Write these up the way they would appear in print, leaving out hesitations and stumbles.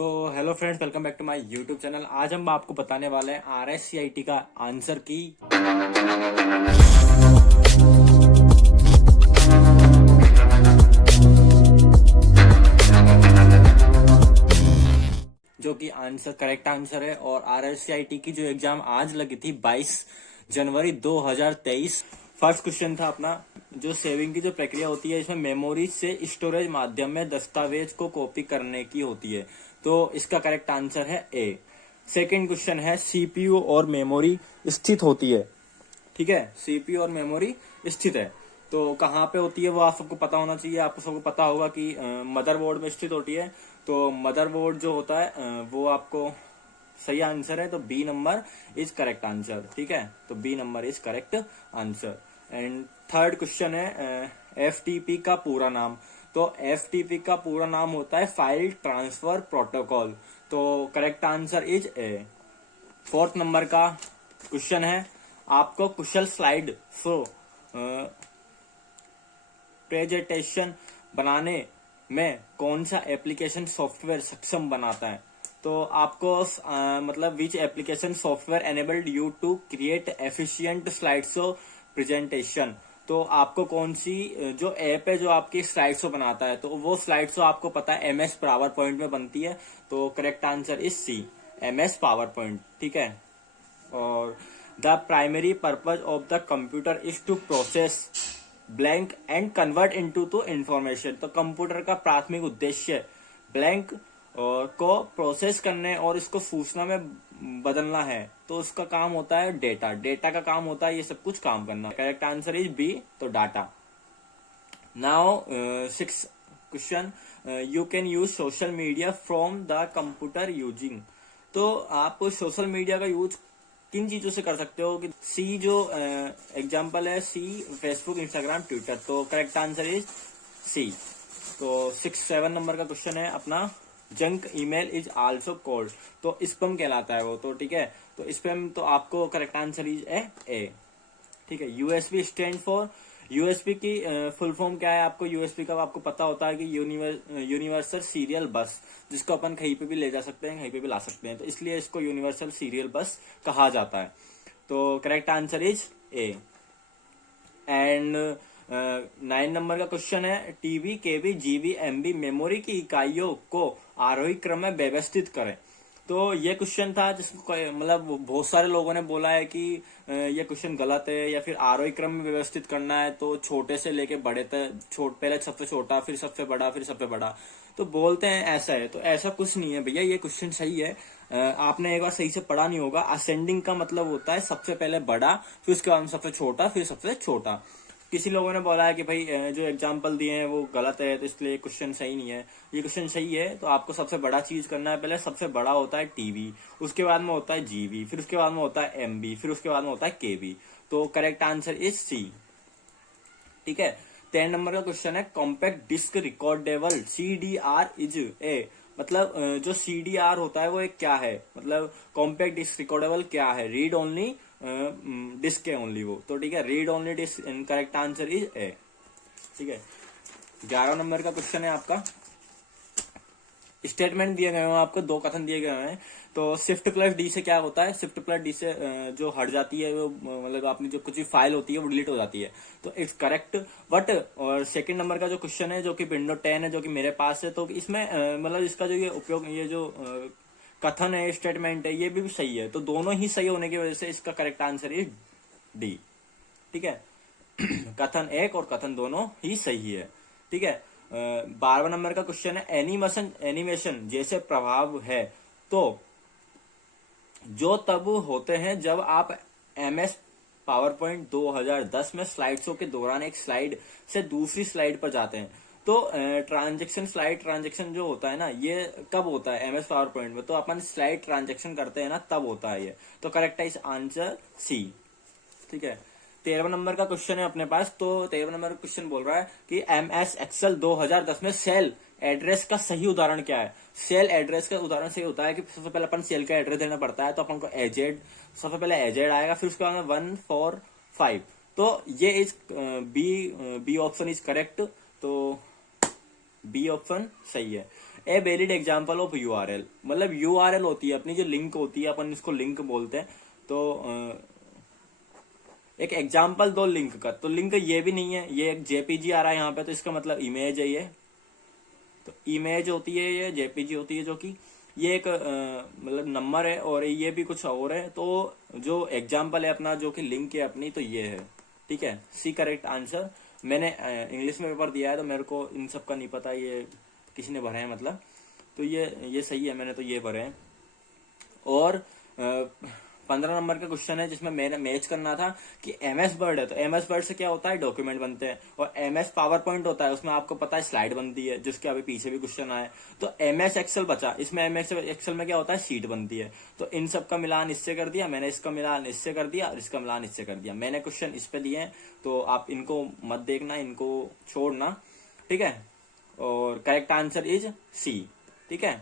Hello friends, welcome back to my YouTube channel. आज हम आपको बताने वाले हैं RSCIT का आंसर की। जो कि आंसर करेक्ट आंसर है। और RSCIT की जो एग्जाम आज लगी थी 22 जनवरी 2023। फर्स्ट क्वेश्चन था अपना, जो सेविंग की जो प्रक्रिया होती है इसमें मेमोरी से स्टोरेज माध्यम में दस्तावेज को कॉपी करने की होती है। तो इसका करेक्ट आंसर है ए। सेकंड क्वेश्चन है, सीपीयू और मेमोरी स्थित होती है। ठीक है, सीपीयू और मेमोरी स्थित है तो कहाँ पे होती है वो आप सबको पता होना चाहिए। आपको सबको पता होगा कि मदरबोर्ड में स्थित होती है। तो मदरबोर्ड जो होता है वो आपको सही आंसर है। तो B number is correct answer. ठीक है, तो B number is correct answer. And third question है, एफटीपी का पूरा नाम। तो एफटीपी का पूरा नाम होता है फाइल ट्रांसफर प्रोटोकॉल। तो correct answer is A. Fourth number का क्वेश्चन है, आपको कुशल स्लाइड शो प्रेजेंटेशन बनाने में कौन सा एप्लीकेशन सॉफ्टवेयर सक्षम बनाता है। तो आपको मतलब which application software enabled you to create efficient slide show presentation. तो आपको कौन सी जो ऐप है जो आपकी स्लाइड शो बनाता है, तो वो स्लाइड शो आपको पता है MS पावर पॉइंट में बनती है। तो correct answer is C, MS PowerPoint. ठीक है, और the primary purpose of the computer is to process blank and convert into to information. तो कंप्यूटर का प्राथमिक उद्देश्य ब्लैंक को प्रोसेस करने और इसको सूचना में बदलना है। तो उसका काम होता है डेटा। डेटा का काम होता है ये सब कुछ काम करना। करेक्ट आंसर इज बी, तो data. Now six question, you can use social media from the computer using. तो आप सोशल मीडिया का यूज किन चीजों से कर सकते हो कि सी जो एग्जाम्पल है, सी फेसबुक, इंस्टाग्राम, ट्विटर। तो करेक्ट आंसर इज सी। तो 6-7 नंबर का क्वेश्चन है अपना, junk email is also called. तो स्पैम कहलाता है वो। तो ठीक है, तो स्पैम तो आपको करेक्ट आंसर इज ए। ठीक है, यूएसबी स्टैंड फॉर, यूएसबी की फुल फॉर्म क्या है आपको। यूएसबी का आपको पता होता है कि यूनिवर्सल सीरियल बस, जिसको अपन कहीं पे भी ले जा सकते हैं, कहीं पे भी ला सकते हैं। तो इसलिए इसको यूनिवर्सल सीरियल बस कहा जाता है। तो correct answer is A. And 9 number का क्वेश्चन है, टीबी, केबी, जीबी, एमबी मेमोरी की इकाइयों को आरोही क्रम में व्यवस्थित करें। तो ये क्वेश्चन था जिसको मतलब बहुत सारे लोगों ने बोला है कि ये क्वेश्चन गलत है, या फिर आरोही क्रम में व्यवस्थित करना है तो छोटे से लेके बड़े तक, पहले सबसे छोटा, फिर सबसे बड़ा, फिर सबसे बड़ा। तो बोलते हैं ऐसा है, तो ऐसा कुछ नहीं है भैया, ये क्वेश्चन सही है। आपने एक बार सही से पढ़ा नहीं होगा। असेंडिंग का मतलब होता है सबसे पहले बड़ा, फिर उसके बाद सबसे छोटा, फिर सबसे छोटा। किसी लोगों ने बोला है कि भाई जो एग्जाम्पल दिए हैं वो गलत है, तो इसलिए क्वेश्चन सही नहीं है। ये क्वेश्चन सही है। तो आपको सबसे बड़ा चीज करना है, पहले सबसे बड़ा होता है टीवी, उसके बाद में होता है जीबी, फिर उसके बाद में होता है एमबी, फिर उसके बाद में होता है केबी। तो करेक्ट आंसर इज सी। ठीक है, 10 नंबर का क्वेश्चन है, compact disc recordable CDR is A. मतलब जो CDR होता है वो एक क्या है, मतलब कॉम्पैक्ट डिस्क रिकॉर्डेबल क्या है, रीड ओनली डिस्क है ओनली वो। तो ठीक है, read only disc, correct answer is A. ठीक है, 11 नंबर का क्वेश्चन है आपका, स्टेटमेंट दिए गए हैं आपको, 2 कथन दिए गए हैं। तो शिफ्ट प्लस डी से क्या होता है, शिफ्ट प्लस डी से जो हट जाती है वो, मतलब आपने जो कुछ भी फाइल होती है वो डिलीट हो जाती है। तो इट्स करेक्ट। बट और सेकंड नंबर का जो क्वेश्चन है जो कि विंडो 10 है, जो कि मेरे पास है, तो इसमें मतलब इसका जो ये उपयोग, ये जो कथन है, स्टेटमेंट है, ये भी सही है। तो दोनों ही सही होने की वजह से इसका करेक्ट आंसर इज डी। ठीक है, कथन एक और कथन दोनों ही सही है। ठीक है, 12वां नंबर का क्वेश्चन है, एनिमेशन जैसे प्रभाव है तो जो तब होते हैं जब आप MS पावर पॉइंट 2010 में स्लाइड शो के दौरान एक स्लाइड से दूसरी स्लाइड पर जाते हैं। तो ट्रांजेक्शन, स्लाइड ट्रांजेक्शन जो होता है ना, ये कब होता है MS पावर पॉइंट में, तो अपन स्लाइड ट्रांजेक्शन करते हैं ना, तब होता है ये। तो करेक्ट है इस आंसर सी। ठीक है, 13वां नंबर का क्वेश्चन है अपने पास। तो 13वां नंबर का क्वेश्चन बोल रहा है कि MS एक्सेल 2010 में सेल एड्रेस का सही उदाहरण क्या है। सेल एड्रेस का उदाहरण सही होता है कि सबसे पहले अपन सेल का एड्रेस देना पड़ता है। तो अपन को एजेड, सबसे पहले एजेड आएगा, फिर उसके बाद 145। तो ये is B option is correct. तो बी ऑप्शन सही है। A valid example of URL, मतलब यूआरएल होती है अपनी जो लिंक होती है, अपन इसको लिंक बोलते हैं। तो एक एग्जाम्पल दो लिंक का, तो लिंक ये भी नहीं है, ये एक जेपीजी आ रहा है यहाँ पे, तो इसका मतलब इमेज है ये। तो इमेज होती है ये, जेपीजी होती है, जो कि ये एक मतलब नंबर है, और ये भी कुछ और है। तो जो एग्जाम्पल है अपना, जो कि लिंक है अपनी, तो ये है। ठीक है, सी करेक्ट आंसर। मैंने इंग्लिश में पेपर दिया है, तो मेरे को इन सब का नहीं पता, ये किसी ने भरे हैं मतलब। तो ये सही है, मैंने तो ये भरे हैं। और 15 नंबर का क्वेश्चन है जिसमें मैंने मैच करना था कि एमएस वर्ड है, तो एमएस वर्ड से क्या होता है, डॉक्यूमेंट बनते हैं। और एमएस पावर पॉइंट होता है, उसमें आपको पता है स्लाइड बनती है, जिसके अभी पीछे भी क्वेश्चन आए। तो एमएस एक्सेल बचा, इसमें एमएस एक्सेल में क्या होता है, शीट बनती है। तो इन सब का मिलान इससे कर दिया मैंने, इसका मिलान इससे कर दिया, और इसका मिलान इससे कर दिया। मैंने क्वेश्चन इस पे दिए हैं, तो आप इनको मत देखना, इनको छोड़ना। ठीक है, और करेक्ट आंसर इज सी। ठीक है,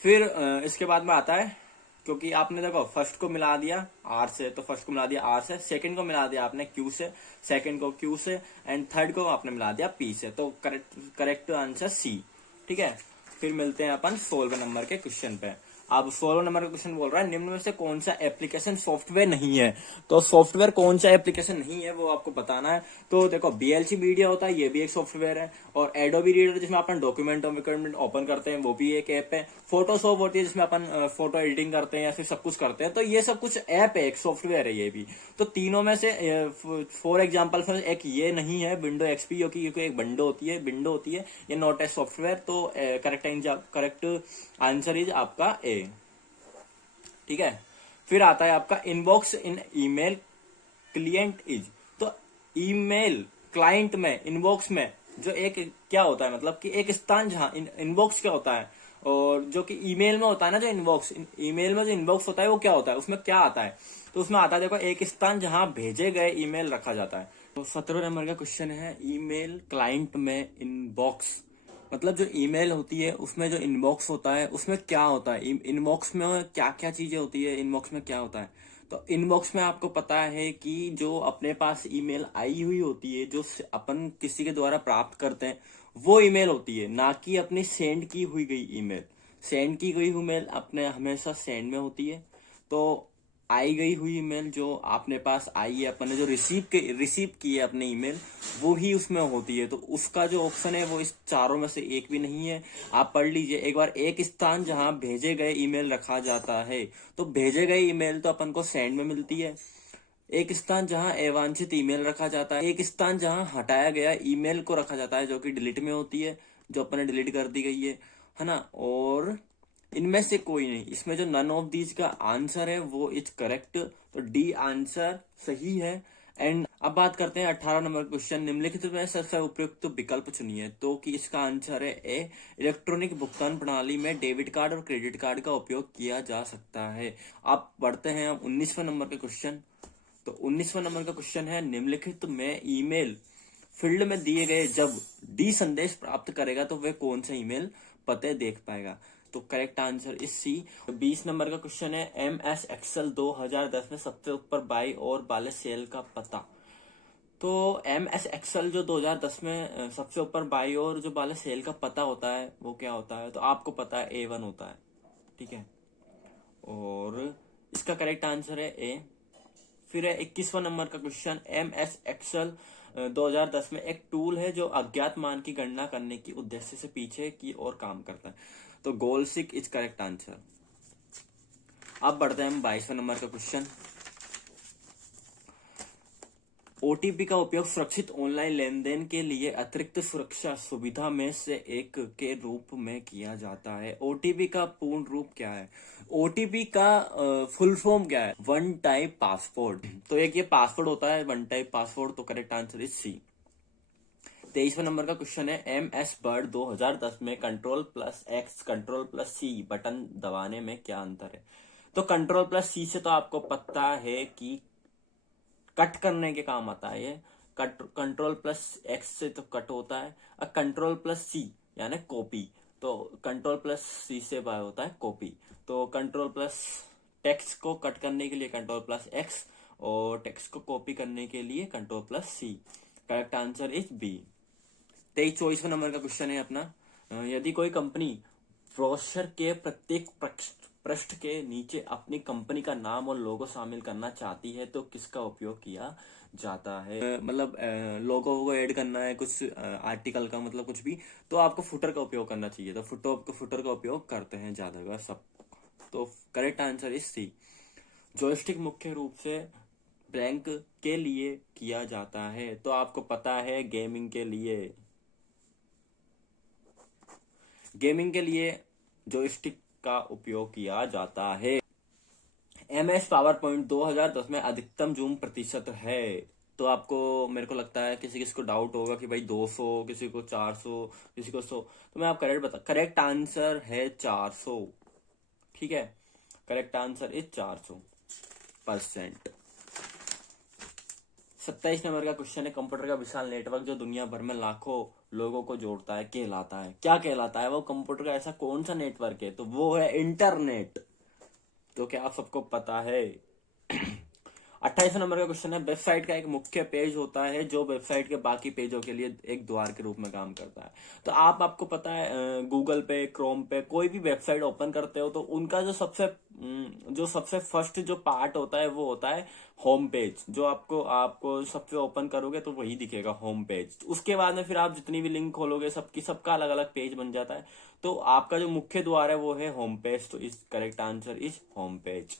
फिर इसके बाद में आता है, क्योंकि आपने देखो फर्स्ट को मिला दिया आर से, तो फर्स्ट को मिला दिया आर से, सेकंड को मिला दिया आपने क्यू से, सेकंड को क्यू से, एंड थर्ड को आपने मिला दिया पी से। तो करेक्ट आंसर सी। ठीक है, फिर मिलते हैं अपन 16 नंबर के क्वेश्चन पे। अब 16 नंबर का क्वेश्चन बोल रहा है, निम्न में से कौन सा एप्लीकेशन सॉफ्टवेयर नहीं है। तो सॉफ्टवेयर कौन सा एप्लीकेशन नहीं है वो आपको बताना है। तो देखो बीएलसी मीडिया होता है, ये भी एक सॉफ्टवेयर है। और एडोबी रीडर जिसमें अपन डॉक्यूमेंट ओपन करते हैं, वो भी एक ऐप है। फोटोशॉप होती है जिसमें अपन फोटो एडिटिंग करते हैं या फिर सब कुछ करते हैं। तो ये सब कुछ ऐप है, एक सॉफ्टवेयर है ये भी। तो तीनों में से फॉर एग्जाम्पल एक ये नहीं है, विंडो एक्सपी, क्योंकि एक विंडो होती है, ये नॉट ए सॉफ्टवेयर। तो करेक्ट आंसर इज आपका ए। ठीक है, फिर आता है आपका inbox in email client is. तो ईमेल क्लाइंट में, इनबॉक्स में जो एक क्या होता है, मतलब कि एक स्थान जहां इनबॉक्स क्या होता है, और जो कि ईमेल में होता है ना, जो इनबॉक्स, ईमेल में जो इनबॉक्स होता है वो क्या होता है, उसमें क्या आता है। तो उसमें आता है देखो, एक स्थान जहां भेजे गए ईमेल रखा जाता है। तो 17 नंबर का क्वेश्चन है, ईमेल क्लाइंट में इनबॉक्स, मतलब जो ईमेल होती है उसमें जो इनबॉक्स होता है उसमें क्या होता है, इनबॉक्स में क्या क्या चीजें होती है, इनबॉक्स में क्या होता है। तो इनबॉक्स में आपको पता है कि जो अपने पास ईमेल आई हुई होती है, जो अपन किसी के द्वारा प्राप्त करते हैं, वो ईमेल होती है, ना कि अपनी सेंड की हुई गई ईमेल। सेंड की गई ईमेल अपने हमेशा सेंड में होती है। तो आई गई हुई ईमेल जो आपने पास आई है, अपन ने जो रिसीव की है अपने ईमेल, वो ही उसमें होती है। तो उसका जो ऑप्शन है वो इस चारों में से एक भी नहीं है। आप पढ़ लीजिए एक बार, एक स्थान जहां भेजे गए ईमेल रखा जाता है। तो भेजे गए ईमेल तो अपन को सेंड में मिलती है। एक स्थान जहां अवांछित ईमेल रखा जाता है, एक स्थान जहां हटाया गया ईमेल को रखा जाता है, जो कि डिलीट में होती है, जो अपन ने डिलीट कर दी गई है ना। और इनमें से कोई नहीं, इसमें जो नन ऑफ दीज का आंसर है वो इज करेक्ट। तो डी आंसर सही है। एंड अब बात करते हैं 18 नंबर क्वेश्चन, निम्नलिखित में सबसे उपयुक्त विकल्प चुनिए। तो कि इसका आंसर है ए, इलेक्ट्रॉनिक भुगतान प्रणाली में डेबिट कार्ड और क्रेडिट कार्ड का उपयोग किया जा सकता है। अब बढ़ते हैं अब 19वें नंबर के क्वेश्चन। तो 19वें नंबर का क्वेश्चन है, निम्नलिखित में ईमेल फील्ड में दिए गए जब डी संदेश प्राप्त करेगा तो वह कौन सा ईमेल पते देख पाएगा। तो correct answer is C. 20 number का क्वेश्चन है, एम एस एक्सल 2010 में सबसे ऊपर बाई और वाले सेल का पता। तो एम एस एक्सल जो 2010 में सबसे ऊपर बाई और जो वाले सेल का पता होता है वो क्या होता है। तो आपको पता है A1 होता है। ठीक है, और इसका करेक्ट आंसर है ए। फिर है 21वां नंबर का क्वेश्चन, एम एस एक्सल 2010 में एक टूल है जो अज्ञात मान की गणना करने की उद्देश्य से पीछे की ओर काम करता है। तो गोल सिक इज करेक्ट आंसर। अब बढ़ते हैं हम 22वें नंबर का क्वेश्चन, ओटीपी का उपयोग सुरक्षित ऑनलाइन लेन देन के लिए अतिरिक्त सुरक्षा सुविधा में से एक के रूप में किया जाता है। ओटीपी का पूर्ण रूप क्या है, ओटीपी का फुल फॉर्म क्या है, वन टाइम पासवर्ड। तो एक ये पासवर्ड होता है, वन टाइम पासवर्ड। तो करेक्ट आंसर इज सी। 23वें नंबर का क्वेश्चन है, एम एस वर्ड 2010 में Ctrl+X Ctrl+C बटन दबाने में क्या अंतर है। तो Ctrl+C से तो आपको पता है कि कट करने के काम आता है ये। Ctrl+X से तो कट होता है, और Ctrl+C यानी कॉपी। तो Ctrl+C से होता है कॉपी। तो टेक्स्ट को कट करने के लिए Ctrl+X, और टेक्स्ट को कॉपी करने के लिए Ctrl+C। Correct answer is B. 23-24वें नंबर का क्वेश्चन है अपना, यदि कोई कंपनी ब्रोशर के प्रत्येक पृष्ठ के नीचे अपनी कंपनी का नाम और लोगो शामिल करना चाहती है तो किसका उपयोग किया जाता है? मतलब लोगो को ऐड करना है कुछ आर्टिकल का, मतलब कुछ भी, तो आपको फुटर का उपयोग करना चाहिए। तो फुटर का उपयोग करते हैं ज्यादातर सब। तो correct answer is C. Joystick मुख्य रूप से ब्लैंक के लिए किया जाता है, तो आपको पता है गेमिंग के लिए जॉयस्टिक का उपयोग किया जाता है। MS पावर पॉइंट 2010 में अधिकतम जूम प्रतिशत है। तो आपको, मेरे को लगता है किसी किसी को डाउट होगा कि भाई 200, किसी को 400, किसी को 100। तो मैं आप करेक्ट आंसर है 400। ठीक है, करेक्ट आंसर इज 400%। 27 नंबर का क्वेश्चन है, कंप्यूटर का विशाल नेटवर्क जो दुनिया भर में लाखों लोगों को जोड़ता है कहलाता है, क्या कहलाता है? वो कंप्यूटर का ऐसा कौन सा नेटवर्क है? तो वो है इंटरनेट। तो क्या आप सबको पता है? 28 नंबर का क्वेश्चन है, वेबसाइट का एक मुख्य पेज होता है जो वेबसाइट के बाकी पेजों के लिए एक द्वार के रूप में काम करता है। तो आपको पता है गूगल पे, क्रोम पे कोई भी वेबसाइट ओपन करते हो तो उनका जो सबसे फर्स्ट जो पार्ट होता है वो होता है होम पेज। जो आपको सबसे ओपन करोगे तो वही दिखेगा, होम पेज। उसके बाद में फिर आप जितनी भी लिंक खोलोगे सबका अलग अलग पेज बन जाता है। तो आपका जो मुख्य द्वार है वो है होम पेज। तो इस correct answer is home page.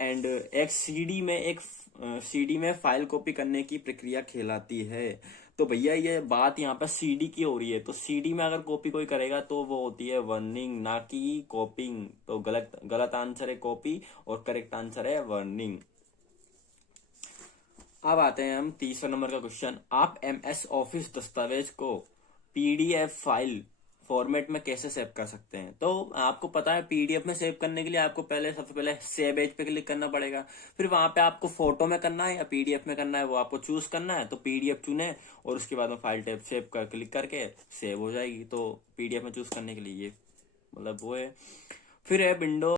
And एक सीडी में फाइल कॉपी करने की प्रक्रिया कहलाती है। तो भैया ये बात यहाँ पर सीडी की हो रही है, तो सीडी में अगर कॉपी कोई करेगा तो वो होती है वर्निंग, ना कि कॉपिंग। तो गलत आंसर है कॉपी, और करेक्ट आंसर है वर्निंग। अब आते हैं हम तीसरा नंबर का क्वेश्चन। आप MS ऑफिस दस्तावेज को PDF फाइल फॉर्मेट में कैसे सेव कर सकते हैं? तो आपको पता है PDF में सेव करने के लिए आपको सबसे पहले सेव एज पे क्लिक करना पड़ेगा। फिर वहां पे आपको फोटो में करना है या PDF में करना है, वो आपको चूज करना है। तो PDF चुने और उसके बाद में फाइल टाइप सेव कर क्लिक करके सेव हो जाएगी। तो PDF में चूज करने के लिए ये मतलब वो है। फिर है विंडो